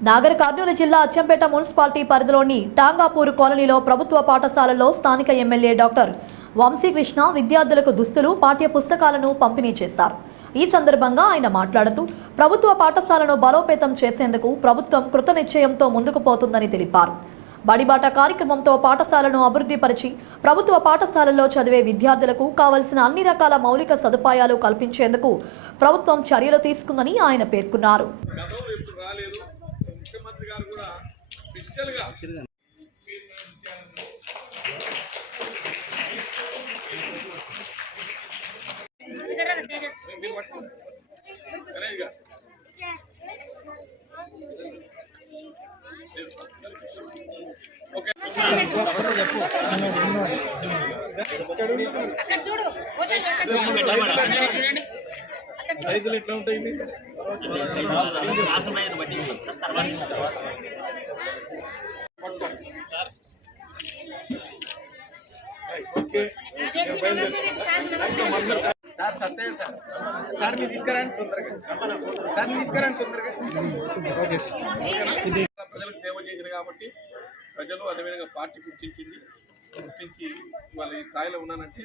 నాగర్ కర్నూలు జిల్లా అచ్చంపేట మున్సిపాలిటీ పరిధిలోని టాంగాపూర్ కాలనీలో ప్రభుత్వ పాఠశాలలో స్థానిక ఎమ్మెల్యే డాక్టర్ వంశీకృష్ణ విద్యార్థులకు దుస్తులు పాఠ్య పుస్తకాలను పంపిణీ చేశారు. ఈ సందర్భంగా ఆయన మాట్లాడుతూ ప్రభుత్వ పాఠశాలను బలోపేతం చేసేందుకు ప్రభుత్వం కృతనిశ్చయంతో ముందుకు పోతుందని తెలిపారు. బడిబాట కార్యక్రమంతో పాఠశాలను అభివృద్ధిపరిచి ప్రభుత్వ పాఠశాలల్లో చదివే విద్యార్థులకు కావలసిన అన్ని రకాల మౌలిక సదుపాయాలు కల్పించేందుకు ప్రభుత్వం చర్యలు తీసుకుందని ఆయన పేర్కొన్నారు. ముఖ్యమంత్రి గారు కూడా డిజిటల్గా సైజులు ఎట్లా ఉంటాయి? సార్ సత్య సార్ మీ తీసుకురండి తొందరగా, సార్ మీ తీసుకురండి తొందరగా. ప్రజలకు సేవ చేసింది కాబట్టి ప్రజలు అదేవిధంగా పార్టీ గుర్తించి వాళ్ళ ఈ స్థాయిలో ఉన్నానంటే